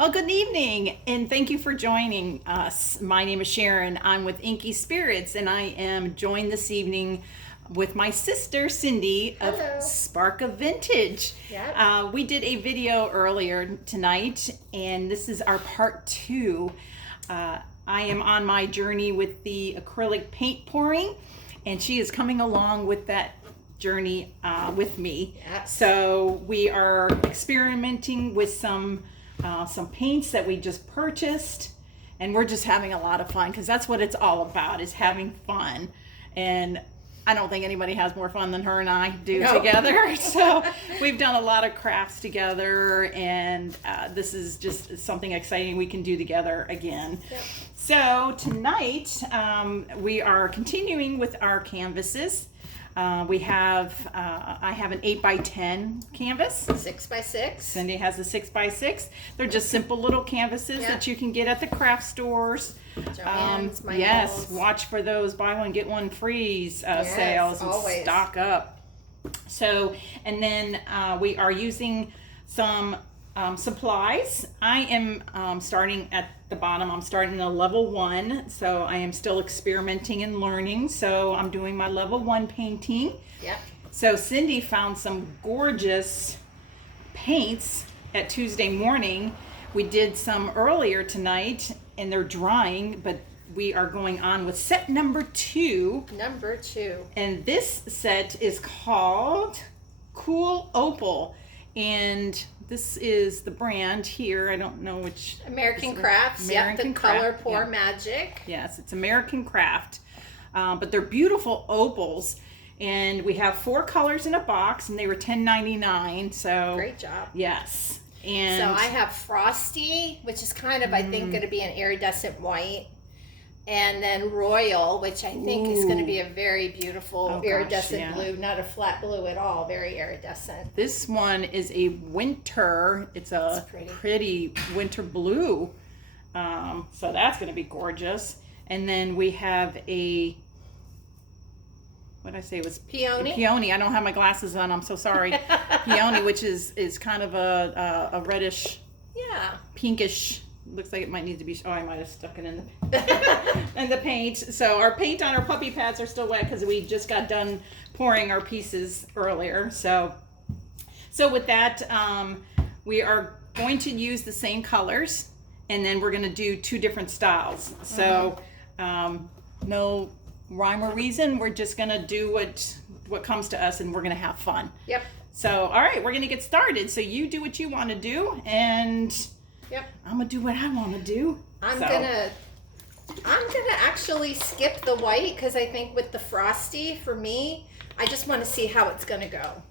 Well, good evening, and thank you for joining us. My name is Sharon. I'm with Inky Spirits, and I am joined this evening with my sister, Cindy, of Hello. Spark of Vintage. Yep. We did a video earlier tonight, and this is our part 2. I am on my journey with the acrylic paint pouring, and she is coming along with that journey with me. Yes. So we are experimenting with some paints that we just purchased, and we're just having a lot of fun because that's what it's all about, is having fun. And I don't think anybody has more fun than her and I do together. So we've done a lot of crafts together, and this is just something exciting we can do together again. Yep. So tonight we are continuing with our canvases. I have an 8x10 canvas. 6x6. Cindy has a 6x6. They're just simple little canvases that you can get at the craft stores. Joann's, Michael's. Yes, watch for those buy one get one free sales and always. Stock up. So, and then we are using some supplies. I am starting at the bottom. I'm starting a level 1, so I am still experimenting and learning. So I'm doing my level 1 painting. Yep. So Cindy found some gorgeous paints at Tuesday morning. We did some earlier tonight, and they're drying, but we are going on with set number 2. Number 2. And this set is called Cool Opal, and this is the brand here. I don't know which. American Crafts. American The Color Craft, Pour Magic. Yes, it's American Craft. But they're beautiful opals. And we have 4 colors in a box, and they were $10.99. So Great job. yes. And So I have Frosty, which is kind of, I think, going to be an iridescent white. And then Royal, which I think is going to be a very beautiful iridescent blue. Not a flat blue at all. Very iridescent. This one is a winter. It's a pretty winter blue. So that's going to be gorgeous. And then we have a, what did I say? It was Peony. Peony. I don't have my glasses on. I'm so sorry. Peony, which is kind of a reddish, pinkish. Looks like it might need to be. Oh, I might have stuck it in the in the paint. So our paint on our puppy pads are still wet because we just got done pouring our pieces earlier. So with that, we are going to use the same colors, and then we're going to do 2 different styles. So no rhyme or reason. We're just going to do what comes to us, and we're going to have fun. Yep. So all right, we're going to get started. So you do what you want to do, and I'm gonna do what I want to do. I'm gonna actually skip the white because I think with the Frosty, for me, I just want to see how it's gonna go.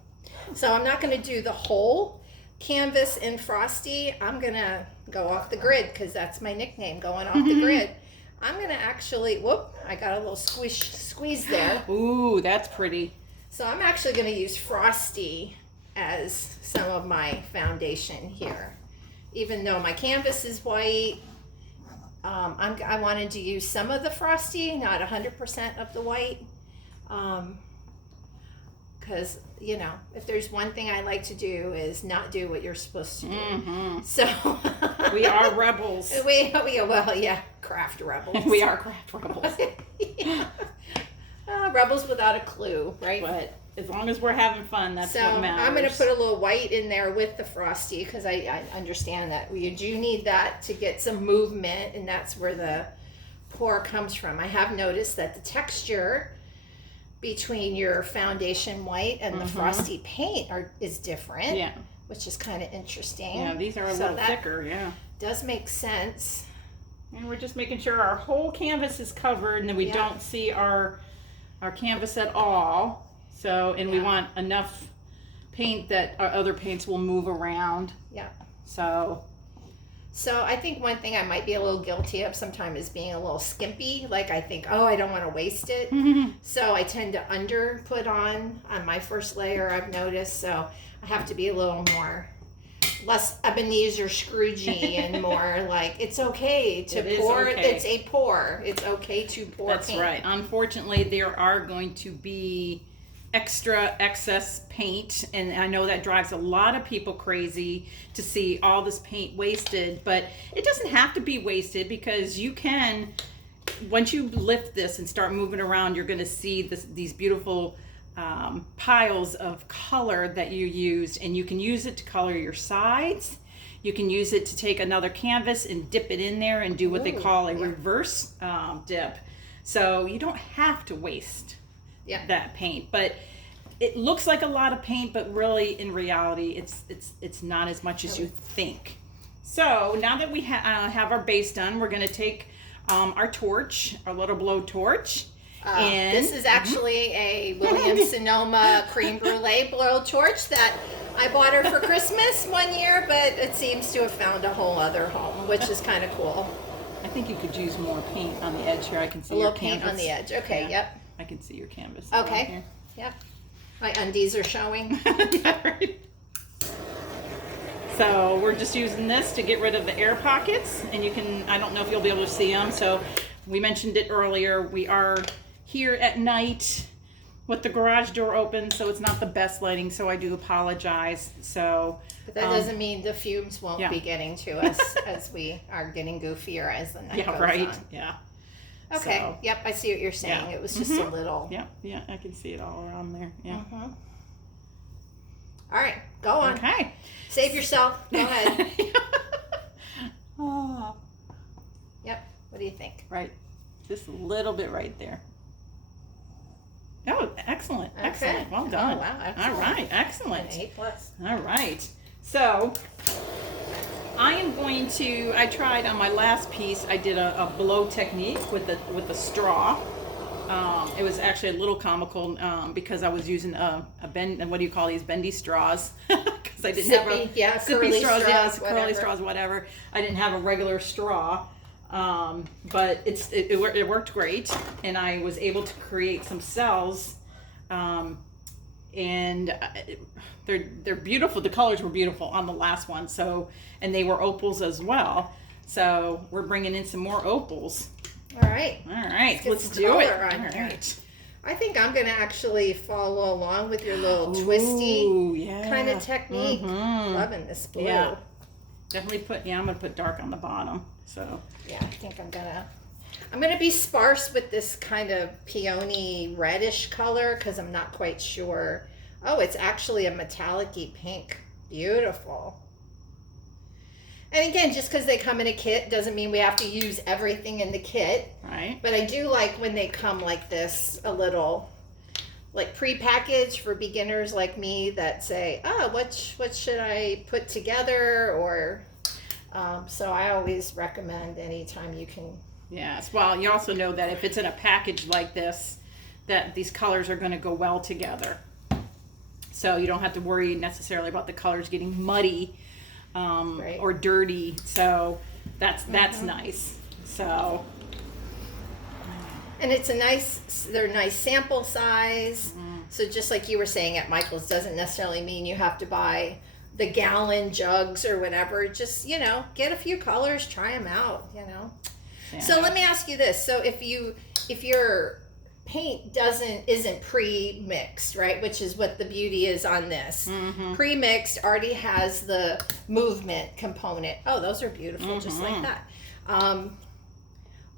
So I'm not gonna do the whole canvas in Frosty. I'm gonna go off the grid because that's my nickname, going off the grid. I'm gonna actually, I got a little squeeze there. Ooh, that's pretty. So I'm actually gonna use Frosty as some of my foundation here. Even though my canvas is white, I wanted to use some of the Frosty, not 100% of the white. Because, if there's one thing I like to do is not do what you're supposed to do. So we are rebels. Craft rebels. We are craft rebels. Rebels without a clue, right? But as long as we're having fun, that's what matters. I'm going to put a little white in there with the Frosty because I understand that you do need that to get some movement, and that's where the pour comes from. I have noticed that the texture between your foundation white and the Frosty paint is different, which is kind of interesting. Yeah, these are a little thicker, does make sense. And we're just making sure our whole canvas is covered and that we don't see our canvas at all. So, and we want enough paint that our other paints will move around. Yeah. So I think one thing I might be a little guilty of sometimes is being a little skimpy. Like I think, I don't want to waste it. So I tend to under put on my first layer, I've noticed. So I have to be a little less Ebenezer Scroogey and more like it's okay to pour. It's a pour. It's okay to pour. That's paint. right. Unfortunately, there are going to be extra excess paint, and I know that drives a lot of people crazy to see all this paint wasted, but it doesn't have to be wasted, because you can, once you lift this and start moving around, you're going to see these beautiful piles of color that you used, and you can use it to color your sides. You can use it to take another canvas and dip it in there and do what they call a reverse dip. So you don't have to waste that paint, but it looks like a lot of paint, but really in reality it's not as much as you think. So now that we have our base done, we're going to take our torch, our little blow torch. And this is actually a Williams-Sonoma creme brulee blow torch that I bought her for Christmas one year, but it seems to have found a whole other home, which is kind of cool. I think you could use more paint on the edge here. I can see a little your paint canvas on the edge. Okay, yep. I can see your canvas. Okay, here. yep. My undies are showing. Yeah, right. So we're just using this to get rid of the air pockets, and you can, I don't know if you'll be able to see them. So we mentioned it earlier. We are here at night with the garage door open, so it's not the best lighting, so I do apologize. So but that doesn't mean the fumes won't be getting to us as we are getting goofier as the night goes on. Yeah. Okay. So, yep, I see what you're saying. It was just a little. Yeah, I can see it all around there. Yeah. All right, go on. Okay. Save yourself. Go ahead. Oh. Yep. What do you think? Right. Just a little bit right there. Oh, excellent. Okay. Excellent. Well done. Oh, wow. Excellent. All right. Excellent. An A+. All right. So I am going to, I tried on my last piece, I did a blow technique with the straw. It was actually a little comical because I was using a bend, what do you call these, bendy straws? Because I didn't have a curly straws, curly straws, whatever. I didn't have a regular straw. But it worked great, and I was able to create some cells, and they're beautiful. The colors were beautiful on the last one, so, and they were opals as well. So we're bringing in some more opals. All right. Let's do it. All right. I think I'm gonna actually follow along with your little twisty kind of technique. Loving this blue. Yeah. Definitely I'm gonna put dark on the bottom. So yeah, I think I'm gonna be sparse with this kind of peony reddish color because I'm not quite sure. Oh, it's actually a metallic-y pink. Beautiful. And again, just because they come in a kit doesn't mean we have to use everything in the kit. Right. But I do like when they come like this, a little like pre-packaged for beginners like me that say, oh, what should I put together? Or so I always recommend anytime you can. Yes. Well, you also know that if it's in a package like this, that these colors are going to go well together. So you don't have to worry necessarily about the colors getting muddy or dirty. So that's nice. So. And it's they're nice sample size. So just like you were saying at Michael's doesn't necessarily mean you have to buy the gallon jugs or whatever. Just, get a few colors, try them out, Yeah. So let me ask you this. So if your paint isn't pre-mixed, right? Which is what the beauty is on this. Pre-mixed already has the movement component. Oh, those are beautiful, just like that.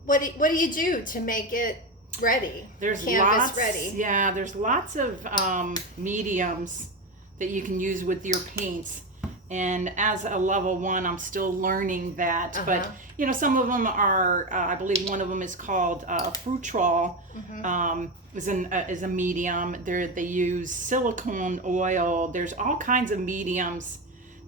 What do you do to make it ready? There's canvas ready. Yeah, there's lots of mediums that you can use with your paints. And as a level 1, I'm still learning that. But some of them are. I believe one of them is called Fruitral. Is a medium. They use silicone oil. There's all kinds of mediums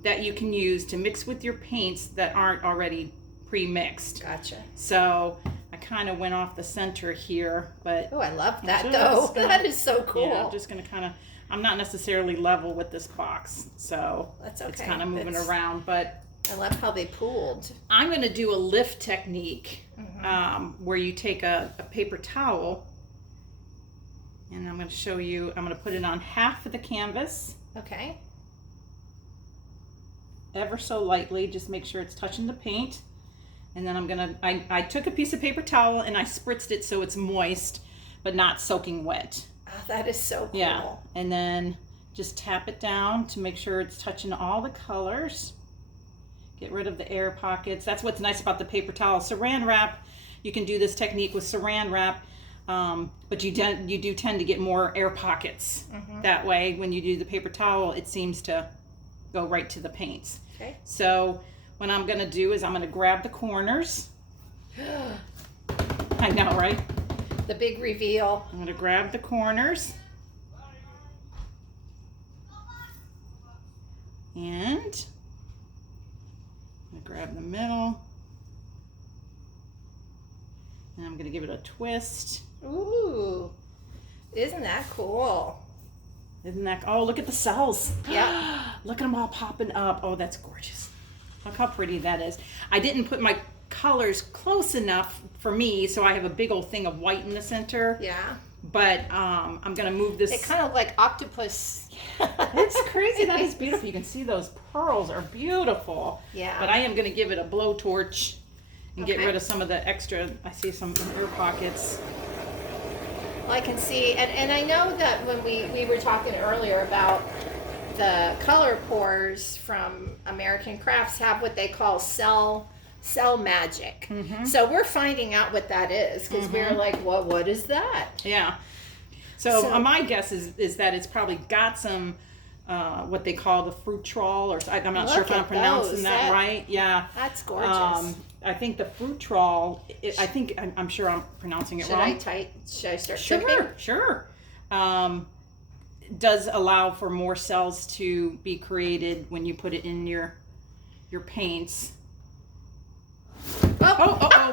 that you can use to mix with your paints that aren't already pre-mixed. Gotcha. So I kind of went off the center here, but oh, I love that though. That is so cool. Yeah, I'm just gonna I'm not necessarily level with this box, so that's okay. It's kind of moving around, but I love how they pooled. I'm gonna do a lift technique where you take a paper towel, and I'm gonna show you. I'm gonna put it on half of the canvas. Okay. Ever so lightly, just make sure it's touching the paint. And then I took a piece of paper towel and I spritzed it so it's moist, but not soaking wet. that is so cool. Yeah, and then just tap it down to make sure it's touching all the colors. Get rid of the air pockets. That's what's nice about the paper towel. Saran wrap, you can do this technique with saran wrap, but you do tend to get more air pockets. That way, when you do the paper towel, it seems to go right to the paints. Okay. So what I'm gonna do is I'm gonna grab the corners. I know, right? The big reveal. I'm gonna grab the corners. And I'm gonna grab the middle. And I'm gonna give it a twist. Ooh, isn't that cool? Isn't that, oh, look at the cells. Yeah. Look at them all popping up. Oh, that's gorgeous. Look how pretty that is. I didn't put my colors close enough for me, so I have a big old thing of white in the center. Yeah. But I'm gonna move this. It's kind of like octopus. It's crazy. That is beautiful. You can see those pearls are beautiful. Yeah. But I am gonna give it a blowtorch and get Okay. rid of some of the extra. I see some air pockets. Well, I can see, and I know that when we were talking earlier about the color pours from American Crafts have what they call cell magic. So we're finding out what that is because we're like, what is that? Yeah. So my guess is that it's probably got some what they call the fruitral, or I'm not sure if I'm pronouncing that right. Yeah. That's gorgeous. I think the fruitral. I'm sure I'm pronouncing it wrong. Should I start typing? Sure. Does allow for more cells to be created when you put it in your paints. Oh.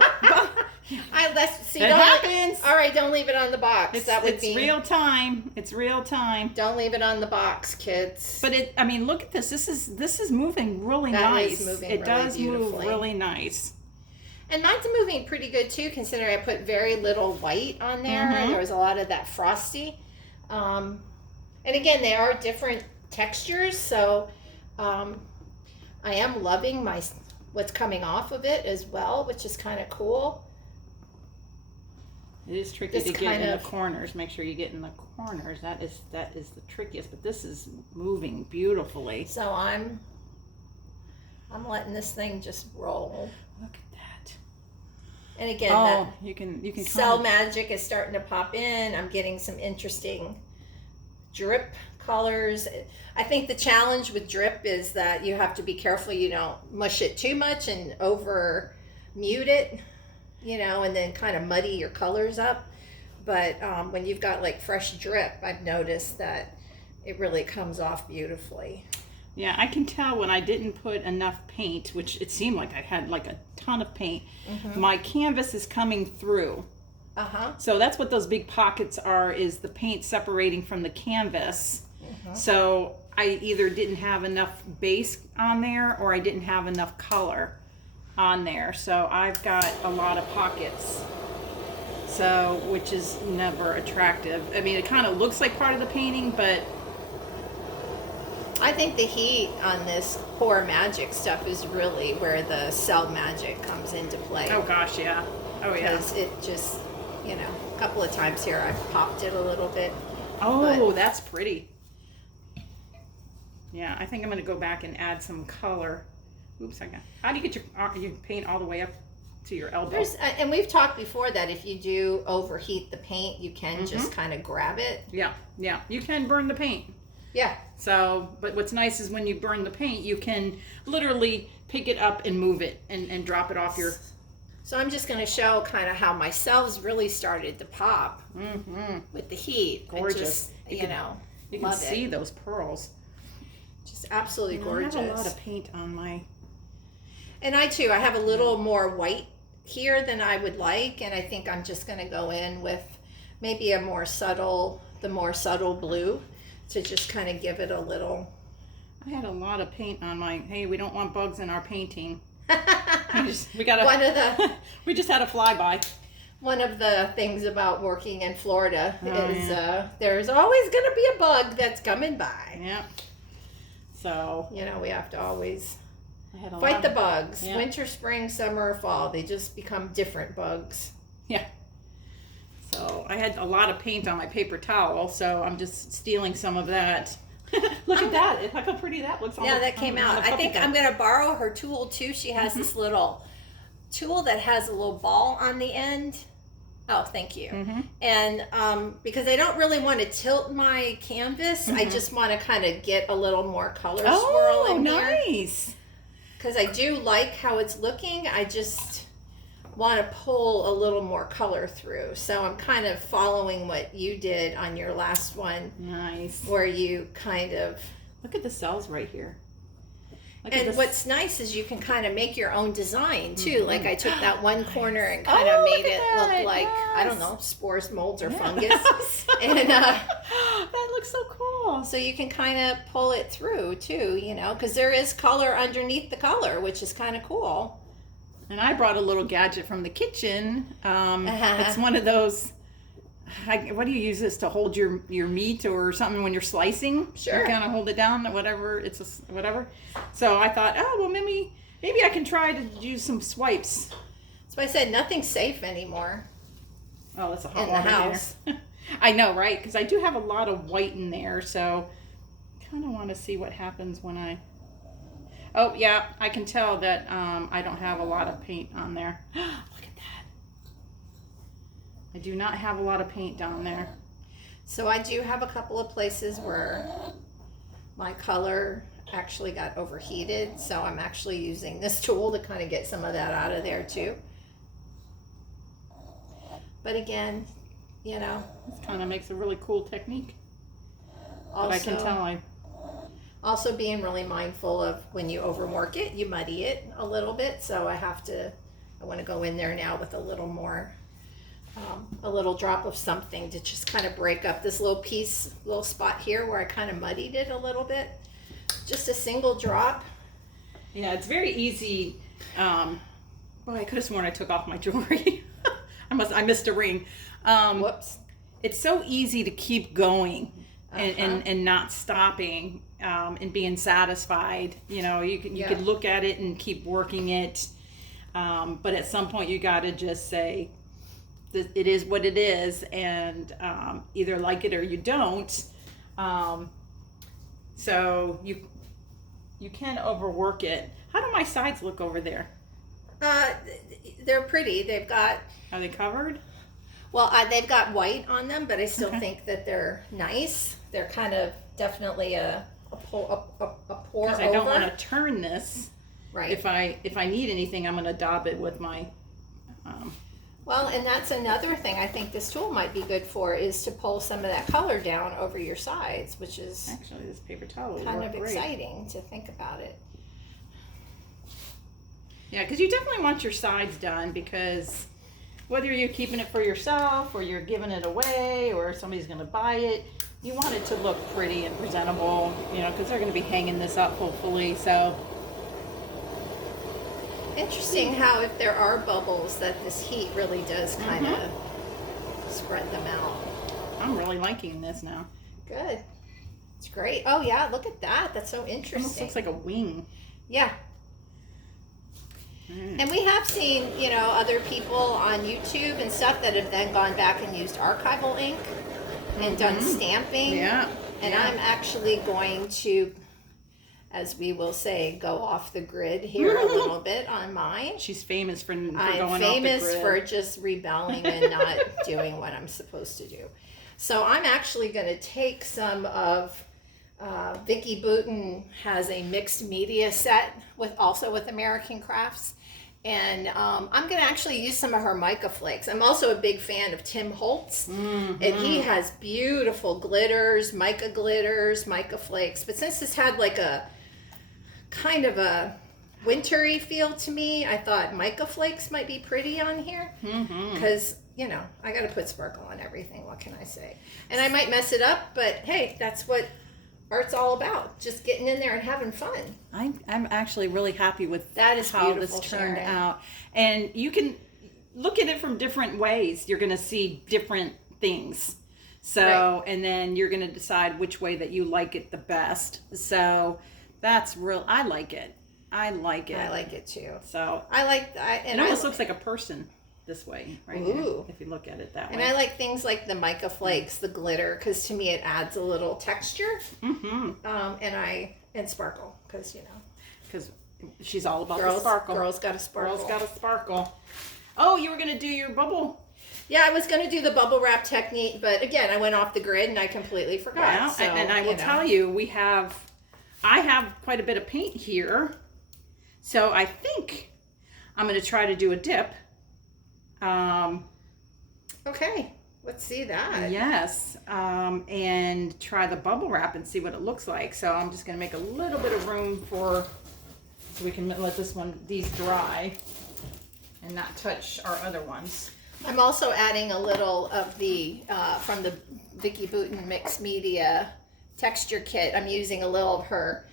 Let's see. It happens. All right, don't leave it on the box. It's real time. It's real time. Don't leave it on the box, kids. But look at this. This is moving really nice. It does move really nice. And mine's moving pretty good too, considering I put very little white on there. There was a lot of that frosty. And again, they are different textures, so I am loving what's coming off of it as well, which is kind of cool. It is tricky to get in the corners. Make sure you get in the corners. That is the trickiest, but this is moving beautifully. So I'm letting this thing just roll. Look at that. And again, you can cell magic is starting to pop in. I'm getting some interesting drip colors. I think the challenge with drip is that you have to be careful you don't mush it too much and over mute it, and then kind of muddy your colors up. But when you've got like fresh drip, I've noticed that it really comes off beautifully. Yeah, I can tell when I didn't put enough paint, which it seemed like I had like a ton of paint, my canvas is coming through. So that's what those big pockets are, is the paint separating from the canvas. So I either didn't have enough base on there or I didn't have enough color on there. So I've got a lot of pockets, which is never attractive. I mean, it kind of looks like part of the painting, but I think the heat on this pour magic stuff is really where the cell magic comes into play. Oh gosh, yeah. Oh yeah. Because it just, a couple of times here I've popped it a little bit. Oh, that's pretty. Yeah, I think I'm going to go back and add some color. Oops, how do you get your paint all the way up to your elbow? And we've talked before that if you do overheat the paint, you can just kind of grab it. Yeah, you can burn the paint. Yeah. So, but what's nice is when you burn the paint, you can literally pick it up and move it and drop it off your... So I'm just going to show kind of how my cells really started to pop with the heat. Gorgeous. You can see those pearls. Just absolutely gorgeous. I have a lot of paint on my... And I too, I have a little more white here than I would like, and I think I'm just going to go in with maybe the more subtle blue to just kind of give it a little... I had a lot of paint on my... Hey, we don't want bugs in our painting. we just had a flyby. One of the things about working in Florida is there's always going to be a bug that's coming by. Yeah. So we have to always fight the bugs. Yeah. Winter, spring, summer, fall. They just become different bugs. Yeah. So I had a lot of paint on my paper towel, so I'm just stealing some of that. Look at that. Look how pretty that looks. Yeah, that came out. I think I'm going to borrow her tool too. She has this little tool that has a little ball on the end. Oh, thank you. And because I don't really want to tilt my canvas, I just want to kind of get a little more color swirl in here. Oh, nice. Because I do like how it's looking. I just want to pull a little more color through. So I'm kind of following what you did on your last one. Nice. Where you kind of... Look at the cells right here. And what's nice is you can kind of make your own design too. Like I took that one corner and kind of made it look like, I don't know, spores, molds, or fungus. And that looks so cool. So you can kind of pull it through too, you know, because there is color underneath the color, which is kind of cool. And I brought a little gadget from the kitchen. It's one of those... what do you use this to hold your meat or something when you're slicing? Sure. You kind of hold it down, whatever. Whatever. So I thought, oh well, maybe I can try to use some swipes. So I said nothing's safe anymore. Oh, that's a hot in the house. I know, right? Because I do have a lot of white in there, so kind of want to see what happens when I. Oh yeah, I can tell that I don't have a lot of paint on there. Look at that. I do not have a lot of paint down there. So I do have a couple of places where my color actually got overheated. So I'm actually using this tool to kind of get some of that out of there too. But again, you know. This kind of makes a really cool technique. Also, but I can tell also being really mindful of when you overwork it, you muddy it a little bit. So I want to go in there now with a little more. A little drop of something to just kind of break up this little spot here where I kind of muddied it a little bit. Just a single drop. Yeah, it's very easy. Boy, I could have sworn I took off my jewelry. I missed a ring. Whoops. It's so easy to keep going and not stopping and being satisfied. You know, you could look at it and keep working it. But at some point you got to just say, it is what it is, and either like it or you don't. So you can overwork it. How do my sides look over there? They're pretty. They've got... Are they covered? Well, they've got white on them, but I still think that they're nice. They're kind of definitely a pour Because I don't want to turn this. Right. If I need anything, I'm going to dab it with my... Well, and that's another thing I think this tool might be good for, is to pull some of that color down over your sides, which is actually this paper towel would kind work of great. exciting to think about it. Yeah, because you definitely want your sides done, because whether you're keeping it for yourself or you're giving it away or somebody's going to buy it, you want it to look pretty and presentable, you know, because they're going to be hanging this up hopefully. So interesting how if there are bubbles that this heat really does kind of spread them out. I'm really liking this now. Good. It's great. Oh yeah, look at that. That's so interesting. It almost looks like a wing. Yeah. And we have seen, you know, other people on YouTube and stuff that have then gone back and used archival ink and done stamping. Yeah. And I'm actually going to, as we will say, go off the grid here a little bit on mine. She's famous for going I'm off famous the grid. for just rebelling and not doing what I'm supposed to do. So I'm actually going to take some of Vicki Booten has a mixed media set with American Crafts. And I'm going to actually use some of her mica flakes. I'm also a big fan of Tim Holtz. And he has beautiful glitters, mica flakes. But since this had like a kind of a wintry feel to me, I thought mica flakes might be pretty on here. Because, you know, I got to put sparkle on everything. What can I say? And I might mess it up, but hey, that's what art's all about, just getting in there and having fun. I'm actually really happy with that is how this turned out. And you can look at it from different ways. You're going to see different things. So, and then you're going to decide which way that you like it the best. So that's real. I like it. I like it. I like it too. So I like that. And it almost looks like a person. this way, right Ooh. here, if you look at it that way. And I like things like the mica flakes, the glitter, because to me it adds a little texture. And sparkle, because because she's all about girls, the sparkle. Girls got a sparkle. Girls got a sparkle. Oh, you were gonna do your bubble. Yeah, I was going to do the bubble wrap technique, but again, I went off the grid and I completely forgot. Well, so, and I will tell you, I have quite a bit of paint here, so I think I'm going to try to do a dip. Okay, let's see that. Yes, and try the bubble wrap and see what it looks like. So I'm just going to make a little bit of room so we can let these dry and not touch our other ones. I'm also adding a little of the, from the Vicki Boutin Mixed Media texture kit. I'm using a little of her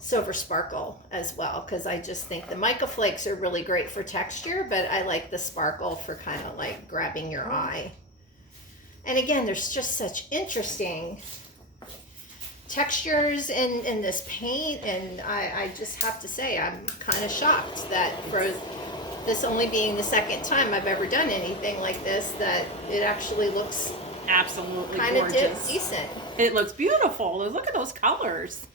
silver sparkle as well, because I just think the mica flakes are really great for texture, but I like the sparkle for kind of like grabbing your eye. And again, there's just such interesting textures in this paint, and I just have to say I'm kind of shocked that for this only being the second time I've ever done anything like this, that it actually looks absolutely kind of gorgeous. decent. It looks beautiful. Look at those colors.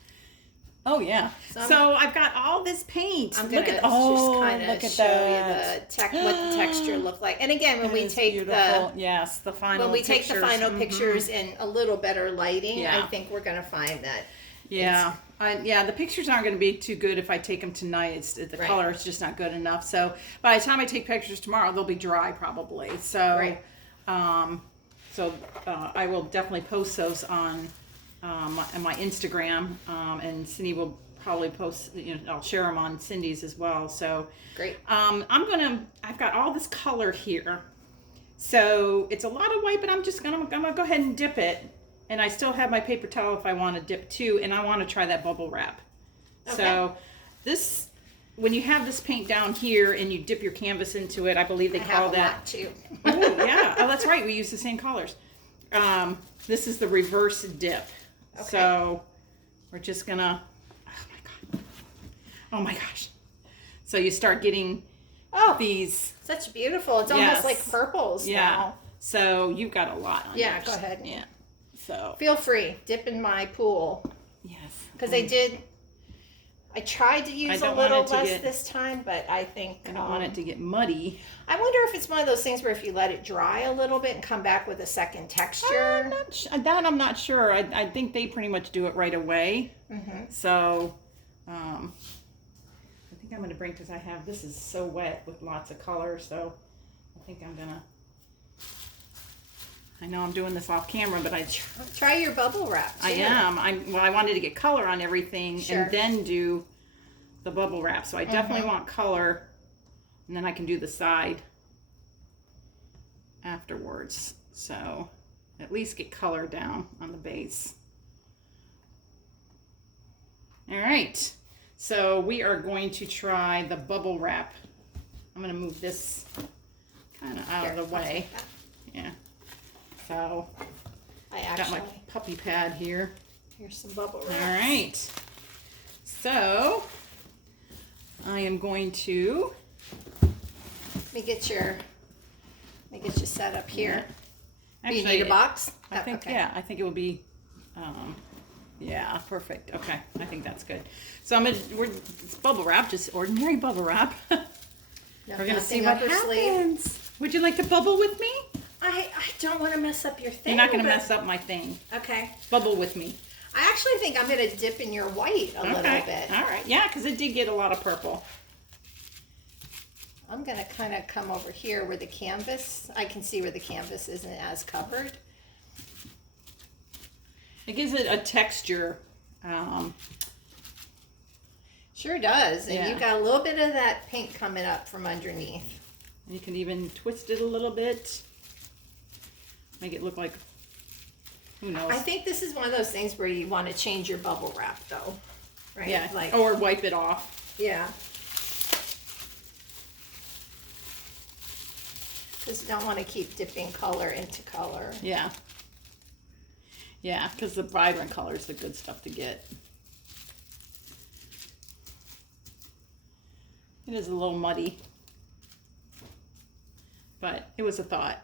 Oh yeah. So I've got all this paint. I'm gonna just kind of show that. you what the texture looked like. And again, when we take the final pictures in a little better lighting, I think we're gonna find that. Yeah. The pictures aren't going to be too good if I take them tonight. The color is just not good enough. So by the time I take pictures tomorrow, they'll be dry probably. So, I will definitely post those on my Instagram, and Cindy will probably post. I'll share them on Cindy's as well. So great. I've got all this color here, so it's a lot of white, but I'm gonna go ahead and dip it. And I still have my paper towel if I want to dip too, and I want to try that bubble wrap. Okay. So when you have this paint down here and you dip your canvas into it, I believe they call that. I have a lot too. Oh yeah, oh that's right. We use the same colors. This is the reverse dip. Okay. So we're just gonna. Oh my gosh. So you start getting these. Such beautiful. It's almost like purples now. So you've got a lot on yours. Go ahead. Yeah. So feel free, dip in my pool. Yes. Because I tried to use a little less this time, but I think I don't want it to get muddy. I wonder if it's one of those things where if you let it dry a little bit and come back with a second texture. I'm not sure. I think they pretty much do it right away. Mm-hmm. So I think I'm going to bring, because this is so wet with lots of color, so I think I'm going to. I know I'm doing this off camera, but I try your bubble wrap too. I am. I wanted to get color on everything and then do the bubble wrap. So I definitely want color, and then I can do the side afterwards. So at least get color down on the base. All right. So we are going to try the bubble wrap. I'm going to move this kind of out of the way. Yeah. So I got my puppy pad here. Here's some bubble wrap. All right. So I am going to. Let me get you set up here. Yeah. Do you need a box? I think I think it will be. Perfect. Okay, I think that's good. So it's bubble wrap, just ordinary bubble wrap. We're gonna see what happens. Would you like to bubble with me? I don't want to mess up your thing. You're not going to mess up my thing. Okay. Bubble with me. I actually think I'm going to dip in your white a little bit. All right. Yeah, because it did get a lot of purple. I'm going to kind of come over here where the canvas, I can see where the canvas isn't as covered. It gives it a texture. Sure does. And you've got a little bit of that paint coming up from underneath. You can even twist it a little bit. Make it look like, who knows? I think this is one of those things where you want to change your bubble wrap though, right? Yeah, or wipe it off. Yeah. Because you don't want to keep dipping color into color. Yeah. Yeah, because the vibrant color is the good stuff to get. It is a little muddy. but it was a thought.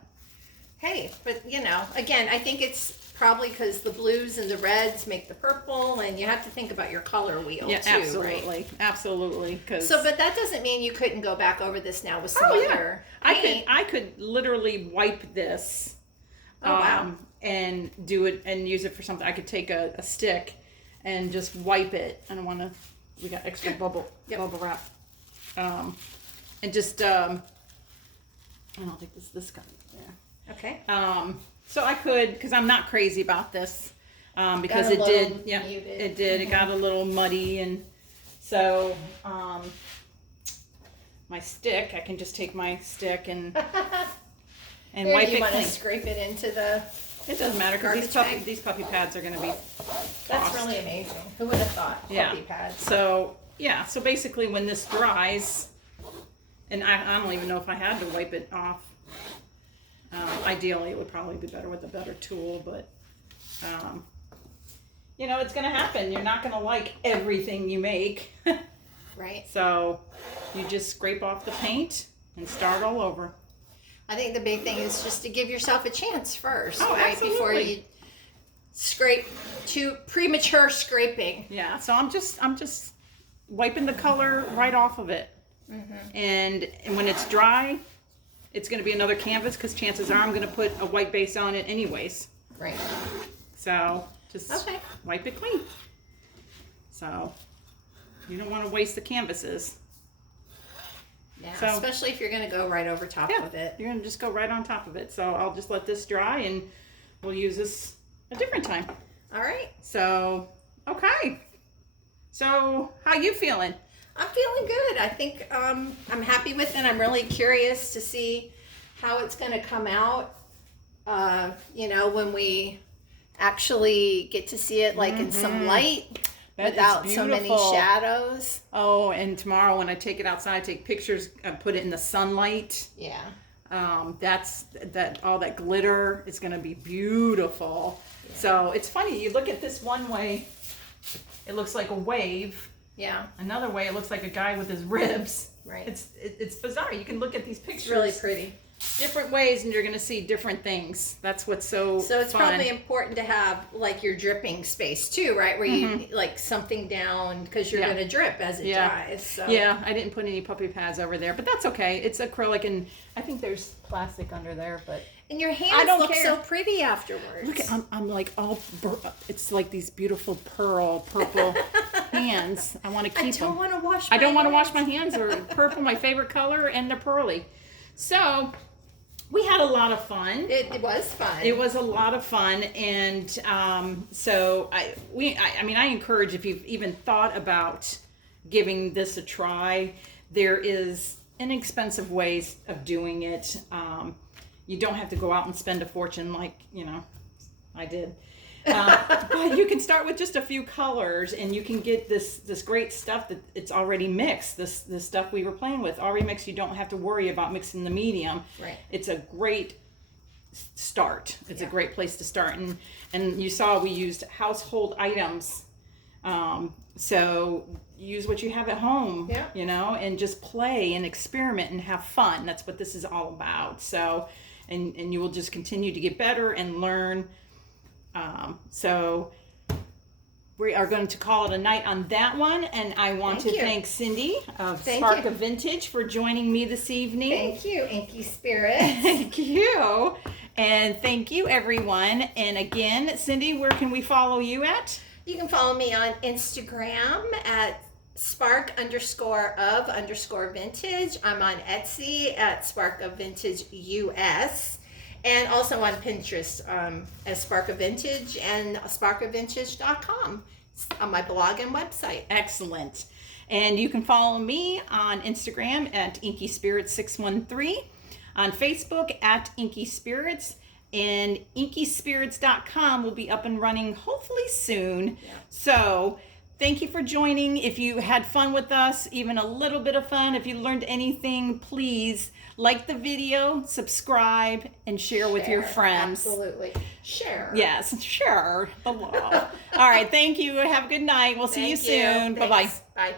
Hey, but you know, again, I think it's probably because the blues and the reds make the purple, and you have to think about your color wheel too, absolutely, right? Absolutely. So, but that doesn't mean you couldn't go back over this now with some other paint. I could literally wipe this. Wow. And do it and use it for something. I could take a stick and just wipe it. I don't want to. We got extra bubble wrap. And just I don't think this guy. Yeah. Okay. So I could, because I'm not crazy about this, because it did. It got a little muddy, and so my stick. I can just take my stick and wipe it. You want to clean. scrape it into the. It doesn't matter because these puppy pads are going to be. That's really amazing. Who would have thought? Puppy pads. So so basically when this dries, and I don't even know if I had to wipe it off. Ideally, it would probably be better with a better tool, but you know, it's going to happen. You're not going to like everything you make. Right. So you just scrape off the paint and start all over. I think the big thing is just to give yourself a chance first, right? Absolutely. Before you scrape too premature scraping. Yeah. So I'm just wiping the color right off of it, and when it's dry, it's going to be another canvas because chances are I'm going to put a white base on it anyways. Right. So just wipe it clean. So you don't want to waste the canvases. Yeah, so, especially if you're going to go right over top of it. You're going to just go right on top of it. So I'll just let this dry and we'll use this a different time. All right. So, okay. So how you feeling? I'm feeling good. I think I'm happy with it. I'm really curious to see how it's going to come out, you know, when we actually get to see it like in some light. Without so many shadows. Oh, and tomorrow when I take it outside, take pictures, put it in the sunlight. Yeah. That's all that glitter is going to be beautiful. Yeah. So it's funny. You look at this one way, it looks like a wave. Yeah. Another way, it looks like a guy with his ribs. Right. It's bizarre. You can look at these pictures. It's really pretty. Different ways, and you're going to see different things. That's what's so it's fun. Probably important to have like your dripping space too, right? Where you like something down because you're going to drip as it dries. So. Yeah, I didn't put any puppy pads over there, but that's okay. It's acrylic, and I think there's plastic under there, but and your hands look so pretty afterwards. Look, I'm like all it's like these beautiful purple hands. I want to keep them. I don't want to wash my hands. Or purple, my favorite color, and they're pearly. So. We had a lot of fun. It was fun. It was a lot of fun, and so I encourage, if you've even thought about giving this a try, there is inexpensive ways of doing it. You don't have to go out and spend a fortune like I did. But you can start with just a few colors, and you can get this great stuff that it's already mixed. This stuff we were playing with already mixed. You don't have to worry about mixing the medium. Right. It's a great start. It's a great place to start. And you saw we used household items. So use what you have at home. Yeah. And just play and experiment and have fun. That's what this is all about. So, and you will just continue to get better and learn. So we are going to call it a night on that one, and I want to thank Cindy of Spark of Vintage for joining me this evening. Thank you, Inky Spirit. Thank you, and thank you everyone. And again, Cindy, where can we follow you at? You can follow me on Instagram at spark_of_vintage. I'm on Etsy at Spark of Vintage US. And also on Pinterest as Spark of Vintage and sparkofvintage.com on my blog and website. Excellent. And you can follow me on Instagram at Inky Spirits 613, on Facebook at Inky Spirits, and inkyspirits.com will be up and running hopefully soon. Yeah. So thank you for joining. If you had fun with us, even a little bit of fun, if you learned anything, please like the video, subscribe, and share with your friends. Absolutely. Share. Yes, share the love. All right, thank you. Have a good night. We'll see you soon. Bye-bye. Bye.